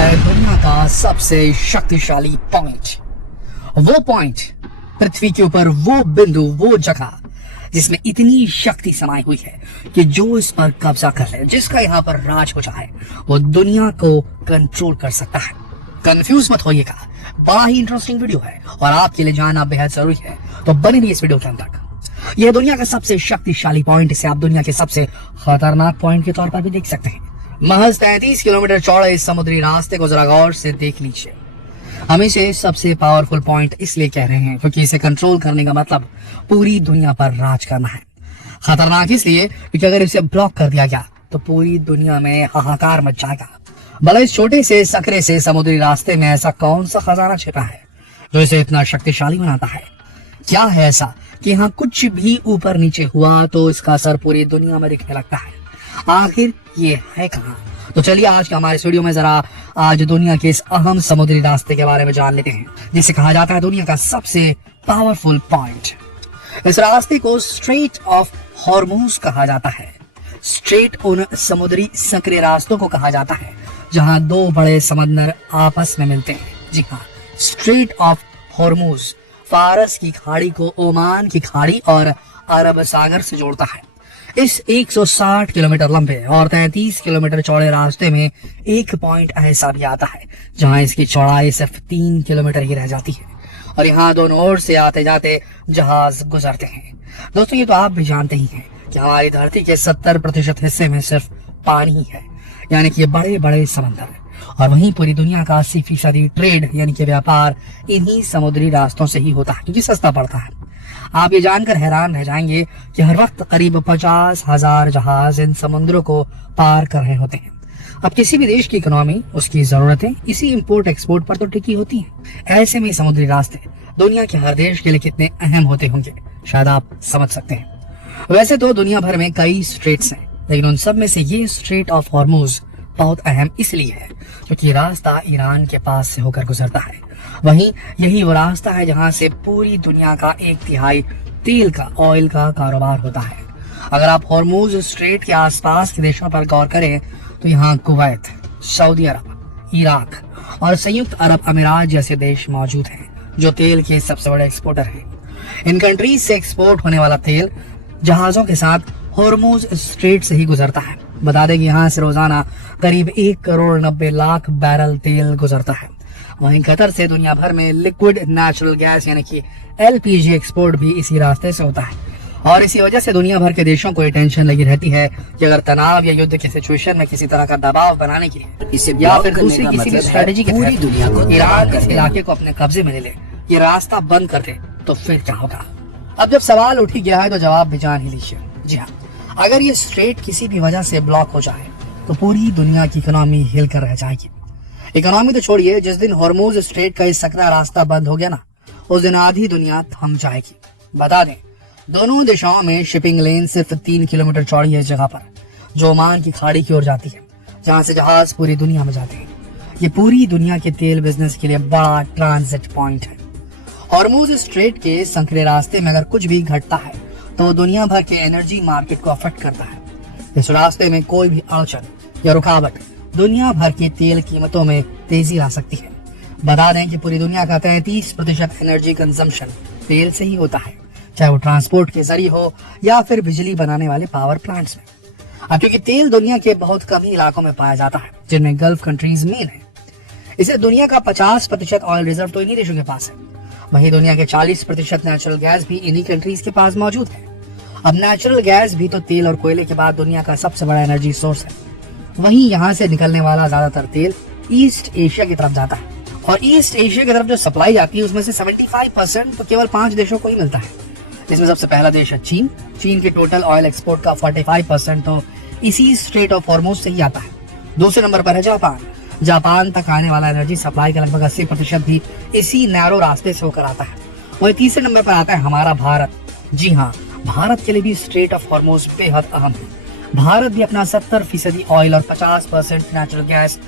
है दुनिया का सबसे शक्तिशाली पॉइंट। वो पॉइंट, पृथ्वी के ऊपर वो बिंदु, वो जगह जिसमें इतनी शक्ति समाई हुई है कि जो इस पर कब्जा कर ले, जिसका यहाँ पर राज हो जाए, वो दुनिया को कंट्रोल कर सकता है। कंफ्यूज मत होइएगा, बड़ा ही इंटरेस्टिंग वीडियो है और आपके लिए जानना बेहद जरूरी है, तो बने रहिए इस वीडियो के अंत तक। यह दुनिया का सबसे शक्तिशाली पॉइंट, इसे आप दुनिया के सबसे खतरनाक पॉइंट के तौर पर भी देख सकते हैं। महज 33 किलोमीटर चौड़े इस समुद्री रास्ते को जरा गौर से देख लीजिए। हम इसे सबसे पावरफुल पॉइंट इसलिए कह रहे हैं क्योंकि इसे कंट्रोल करने का मतलब पूरी दुनिया पर राज करना है। खतरनाक इसलिए क्योंकि अगर इसे ब्लॉक कर दिया गया तो पूरी दुनिया में हाहाकार मच जाएगा। भले इस छोटे से सकरे से समुद्री रास्ते में ऐसा कौन सा खजाना छिपा है जो इसे इतना शक्तिशाली बनाता है? क्या है ऐसा कि यहाँ कुछ भी ऊपर नीचे हुआ तो इसका असर पूरी दुनिया में दिखने लगता है? आखिर ये है कहाँ? तो चलिए आज के हमारे इस वीडियो में जरा आज दुनिया के इस अहम समुद्री रास्ते के बारे में जान लेते हैं, जिसे कहा जाता है दुनिया का सबसे पावरफुल पॉइंट। इस रास्ते को स्ट्रेट ऑफ हॉर्मूज कहा जाता है। स्ट्रेट उन समुद्री सकरे रास्तों को कहा जाता है जहां दो बड़े समंदर आपस में मिलते हैं। जी हाँ, स्ट्रेट ऑफ हॉर्मूज फारस की खाड़ी को ओमान की खाड़ी और अरब सागर से जोड़ता है। इस 160 किलोमीटर लंबे और 33 किलोमीटर चौड़े रास्ते में एक पॉइंट ऐसा भी आता है जहां इसकी चौड़ाई सिर्फ 3 किलोमीटर ही रह जाती है और यहाँ दोनों ओर से आते जाते जहाज गुजरते हैं। दोस्तों, ये तो आप भी जानते ही हैं कि हमारी धरती के 70% हिस्से में सिर्फ पानी ही है, यानी कि बड़े बड़े समंदर, और वहीं पूरी दुनिया का 80% ट्रेड यानी कि व्यापार इन्हीं समुद्री रास्तों से ही होता है क्योंकि सस्ता पड़ता है। आप ये जानकर हैरान रह जाएंगे कि हर वक्त करीब 50,000 जहाज इन समुद्रों को पार कर रहे होते हैं। अब किसी भी देश की इकोनॉमी, उसकी जरूरतें इसी इंपोर्ट एक्सपोर्ट पर तो टिकी होती हैं। ऐसे में समुद्री रास्ते दुनिया के हर देश के लिए कितने अहम होते होंगे, शायद आप समझ सकते हैं। वैसे तो दुनिया भर में कई स्ट्रेट्स हैं, लेकिन उन सब में से ये स्ट्रेट ऑफ हॉर्मूज बहुत अहम इसलिए है क्योंकि रास्ता ईरान के पास से होकर गुजरता है। वहीं यही वो रास्ता है जहां से पूरी दुनिया का 1/3 तेल का, ऑयल का कारोबार होता है। अगर आप हॉर्मूज स्ट्रेट के आसपास के देशों पर गौर करें तो यहाँ कुवैत, सऊदी अरब, इराक और संयुक्त अरब अमीरात जैसे देश मौजूद हैं जो तेल के सबसे बड़े एक्सपोर्टर हैं। इन कंट्रीज से एक्सपोर्ट होने वाला तेल जहाजों के साथ हॉर्मूज स्ट्रेट से ही गुजरता है। बता दें कि यहाँ से रोजाना करीब 1,90,00,000 बैरल तेल गुजरता है। वहीं कतर से दुनिया भर में लिक्विड नेचुरल गैस यानी कि LPG एक्सपोर्ट भी इसी रास्ते से होता है और इसी वजह से दुनिया भर के देशों को ये टेंशन लगी रहती है कि अगर तनाव या युद्ध के सिचुएशन में किसी तरह का दबाव बनाने के लिए या फिर दूसरी किसी भी स्ट्रेटेजी के तहत दुनिया को ईरान इस इलाके को अपने कब्जे में ले ले, ये रास्ता बंद कर दे, तो फिर क्या होगा? अब जब सवाल उठ ही गया है तो जवाब भी जान ही लीजिए। जी हाँ, अगर ये स्ट्रेट किसी भी वजह से ब्लॉक हो जाए तो पूरी दुनिया की इकोनॉमी हिलकर रह जाएगी। इकोनॉमी तो छोड़िए, जिस दिन हॉर्मूज स्ट्रेट का इस सकरा रास्ता बंद हो गया ना, उस दिन आधी दुनिया थम जाएगी। बता दें, दोनों दिशाओं में शिपिंग लेन सिर्फ 3 किलोमीटर चौड़ी है इस जगह पर, जो ओमान की खाड़ी की ओर जाती है, जहां से जहाज पूरी दुनिया में जाते हैं। ये पूरी दुनिया के तेल बिजनेस के लिए बड़ा ट्रांजिट पॉइंट है। हॉर्मूज स्ट्रेट के संकरे रास्ते में अगर कुछ भी घटता है तो दुनिया भर के एनर्जी मार्केट को अफेक्ट करता है। इस रास्ते में कोई भी अड़चन या रुकावट दुनिया भर की तेल कीमतों में तेजी ला सकती है। बता दें कि पूरी दुनिया का 33% एनर्जी कंजम्पशन तेल से ही होता है, चाहे वो ट्रांसपोर्ट के जरिए हो या फिर बिजली बनाने वाले पावर प्लांट्स में। अब क्योंकि तेल दुनिया के बहुत कम ही इलाकों में पाया जाता है जिनमें गल्फ कंट्रीज मेन है, इसे दुनिया का 50% ऑयल रिजर्व तो इन्हीं देशों के पास है। वहीं दुनिया के 40% नेचुरल गैस भी इन्हीं कंट्रीज के पास मौजूद है। अब नेचुरल गैस भी तो तेल और कोयले के बाद दुनिया का सबसे बड़ा एनर्जी सोर्स है। वहीं यहाँ से निकलने वाला ज्यादातर तेल ईस्ट एशिया की तरफ जाता है और ईस्ट एशिया की तरफ जो सप्लाई जाती है उसमें से 75% तो केवल 5 देशों को ही मिलता है, जिसमें सबसे पहला देश है चीन। चीन के टोटल ऑयल एक्सपोर्ट का 45% तो इसी स्ट्रेट ऑफ हॉर्मूज से ही आता है। दूसरे नंबर पर है जापान। जापान तक आने वाला एनर्जी सप्लाई का लगभग 80% भी इसी नैरो रास्ते से होकर आता है। वही तीसरे नंबर पर आता है हमारा भारत। जी हाँ, भारत के लिए भी स्ट्रेट ऑफ हॉर्मूज बेहद अहम है। भारत भी अपना 70% ऑयल और 50% नेचुरल गैस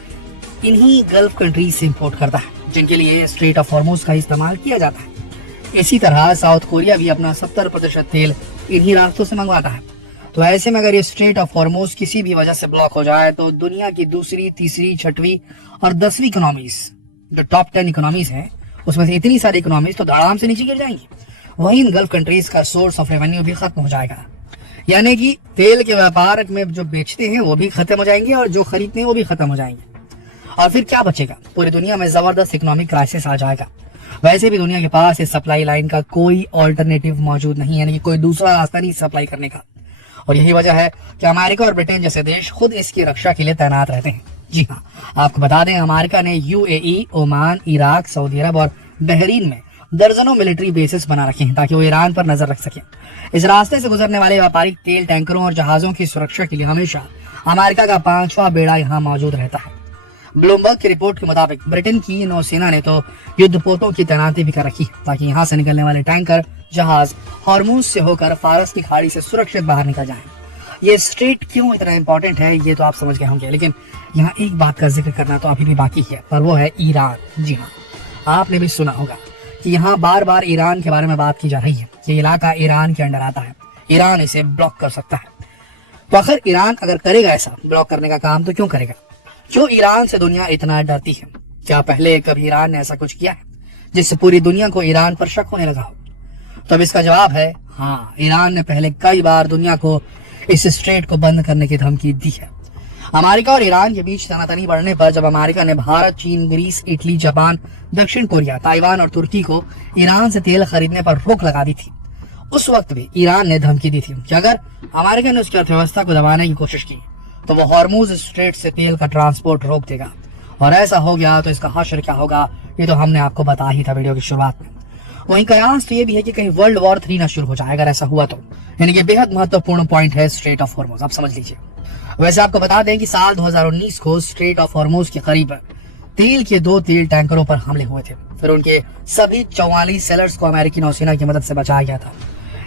इन्हीं गल्फ कंट्रीज से इंपोर्ट करता है, जिनके लिए स्ट्रेट ऑफ हॉर्मूज का इस्तेमाल किया जाता है। इसी तरह साउथ कोरिया भी अपना 70% तेल इन्हीं रास्तों से मंगवाता है। तो ऐसे में अगर ये स्ट्रेट ऑफ हॉर्मोज किसी भी वजह से ब्लॉक हो जाए तो दुनिया की दूसरी, तीसरी, छठवीं और 10वीं इकोनॉमीज, जो टॉप 10 इकोनॉमीज हैं, उसमें से इतनी सारी इकोनॉमीज तो धड़ाम से नीचे गिर जाएंगी। वहीं इन गल्फ कंट्रीज का सोर्स ऑफ रेवेन्यू भी खत्म हो जाएगा, यानी कि तेल के व्यापार में जो बेचते हैं वो भी खत्म हो जाएंगे और जो खरीदते हैं वो भी खत्म हो जाएंगे। और फिर क्या बचेगा? पूरी दुनिया में जबरदस्त इकोनॉमिक क्राइसिस आ जाएगा। वैसे भी दुनिया के पास इस सप्लाई लाइन का कोई ऑल्टरनेटिव मौजूद नहीं है, यानी कि कोई दूसरा रास्ता नहीं सप्लाई करने का। और यही वजह है कि अमेरिका और ब्रिटेन जैसे देश खुद इसकी रक्षा के लिए तैनात रहते हैं। जी हाँ, आपको बता दें, अमेरिका ने यूएई, ओमान, इराक, सऊदी अरब और बहरीन में दर्जनों मिलिट्री बेसिस बना रखे हैं ताकि वो ईरान पर नजर रख सके। इस रास्ते से गुजरने वाले व्यापारिक तेल टैंकरों और जहाजों की सुरक्षा के लिए हमेशा अमेरिका का 5वां बेड़ा यहाँ मौजूद रहता है। ब्लूमबर्ग की रिपोर्ट के मुताबिक ब्रिटेन की नौसेना ने तो युद्धपोतों की तैनाती भी कर रखी है ताकि यहाँ से निकलने वाले टैंकर जहाज हॉर्मूज से होकर फारस की खाड़ी से सुरक्षित बाहर निकल जाएं। ये स्ट्रेट क्यों इतना इंपॉर्टेंट है ये तो आप समझ गए होंगे, लेकिन यहाँ एक बात का जिक्र करना तो अभी भी बाकी है, और वो है ईरान। जी हाँ, आपने भी सुना होगा कि यहाँ बार बार ईरान के बारे में बात की जा रही है। ये इलाका ईरान के अंडर आता है, ईरान इसे ब्लॉक कर सकता है। तो आखिर ईरान अगर करेगा ऐसा ब्लॉक करने का काम तो क्यों करेगा? क्यों ईरान से दुनिया इतना डरती है? क्या पहले कभी ईरान ने ऐसा कुछ किया है जिससे पूरी दुनिया को ईरान पर शक होने लगा हो? तो अब इसका जवाब है हाँ, ईरान ने पहले कई बार दुनिया को इस स्ट्रेट को बंद करने की धमकी दी है। अमेरिका और ईरान के बीच तनातनी बढ़ने पर जब अमेरिका ने भारत, चीन, ग्रीस, इटली, जापान, दक्षिण कोरिया, ताइवान और तुर्की को ईरान से तेल खरीदने पर रोक लगा दी थी, उस वक्त भी ईरान ने धमकी दी थी कि अगर अमेरिका ने उसकी अर्थव्यवस्था को दबाने की कोशिश की तो वो हॉर्मूज स्ट्रेट से तेल का ट्रांसपोर्ट रोक देगा। और ऐसा हो गया तो इसका हश्र क्या होगा ये तो हमने आपको बता ही था वीडियो की शुरुआत में। वहीं कयास तो ये भी है कि कहीं वर्ल्ड वॉर 3 ना शुरू हो जाए अगर ऐसा हुआ तो, यानी कि बेहद महत्वपूर्ण पॉइंट है स्ट्रेट ऑफ हॉर्मूज, आप समझ लीजिए। वैसे आपको बता दें कि साल 2019 को स्ट्रेट ऑफ हॉर्मूज के करीब तेल के 2 तेल टैंकरों पर हमले हुए थे। फिर उनके सभी 44 सेलर्स को अमेरिकी नौसेना की मदद से बचाया गया था।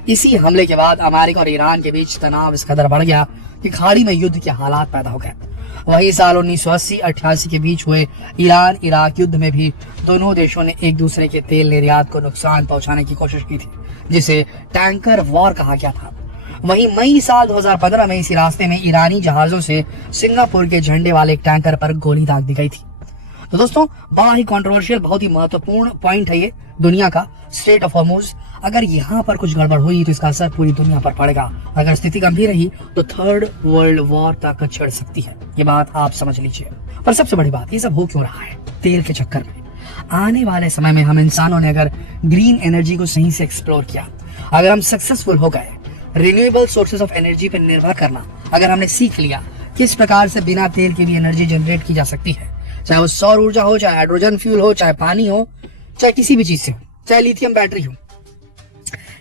इसी हमले के बाद अमेरिका और ईरान के बीच तनाव इस कदर बढ़ गया कि खाड़ी में युद्ध के हालात पैदा हो गए। वही साल 1980-88 के बीच हुए ईरान इराक युद्ध में भी दोनों देशों ने एक दूसरे के तेल निर्यात को नुकसान पहुंचाने की कोशिश की थी, जिसे टैंकर वॉर कहा गया था। वहीं मई साल 2015 में इसी रास्ते में ईरानी जहाजों से सिंगापुर के झंडे वाले एक टैंकर पर गोली दाग दी गई थी। तो दोस्तों, बड़ा ही कंट्रोवर्शियल, बहुत ही महत्वपूर्ण पॉइंट है ये दुनिया का, स्ट्रेट ऑफ हॉर्मूज। अगर यहाँ पर कुछ गड़बड़ हुई तो इसका असर पूरी दुनिया पर पड़ेगा। अगर स्थिति गंभीर रही तो 3rd वर्ल्ड वॉर तक चढ़ सकती है, ये बात आप समझ लीजिए। पर सबसे बड़ी बात, ये सब हो क्यों रहा है? तेल के चक्कर में। आने वाले समय में हम इंसानों ने अगर ग्रीन एनर्जी को सही से एक्सप्लोर किया, अगर हम सक्सेसफुल हो गए, रिन्यूएबल सोर्सेज ऑफ एनर्जी पर निर्भर करना अगर हमने सीख लिया किस प्रकार से बिना तेल के भी एनर्जी जनरेट की जा सकती है, चाहे वो सौर ऊर्जा हो, चाहे हाइड्रोजन फ्यूल हो, चाहे पानी हो, चाहे किसी भी चीज से हो, चाहे लिथियम बैटरी हो,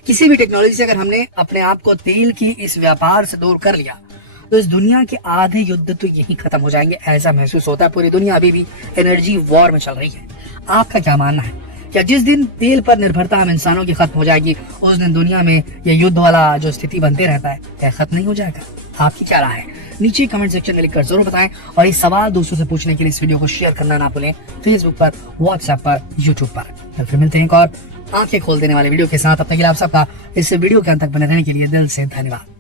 किसी भी टेक्नोलॉजी से अगर हमने अपने आप को तेल की इस व्यापार से दूर कर लिया तो इस दुनिया के आधे युद्ध तो यही खत्म हो जाएंगे। ऐसा महसूस होता है पूरी दुनिया अभी भी एनर्जी वॉर में चल रही है। आपका क्या मानना है? क्या जिस दिन तेल पर निर्भरता हम इंसानों की खत्म हो जाएगी उस दिन दुनिया में ये युद्ध वाला जो स्थिति बनते रहता है क्या खत्म नहीं हो जाएगा? आपकी क्या राय है? नीचे कमेंट सेक्शन में लिखकर जरूर बताएं और ये सवाल दोस्तों से पूछने के लिए इस वीडियो को शेयर करना ना भूलें, फेसबुक पर, व्हाट्सएप पर, यूट्यूब पर। फिर मिलते हैं एक और आंखें खोल देने वाले वीडियो के साथ। अब तक आप सबका इस वीडियो के अंत तक बने रहने के लिए दिल से धन्यवाद।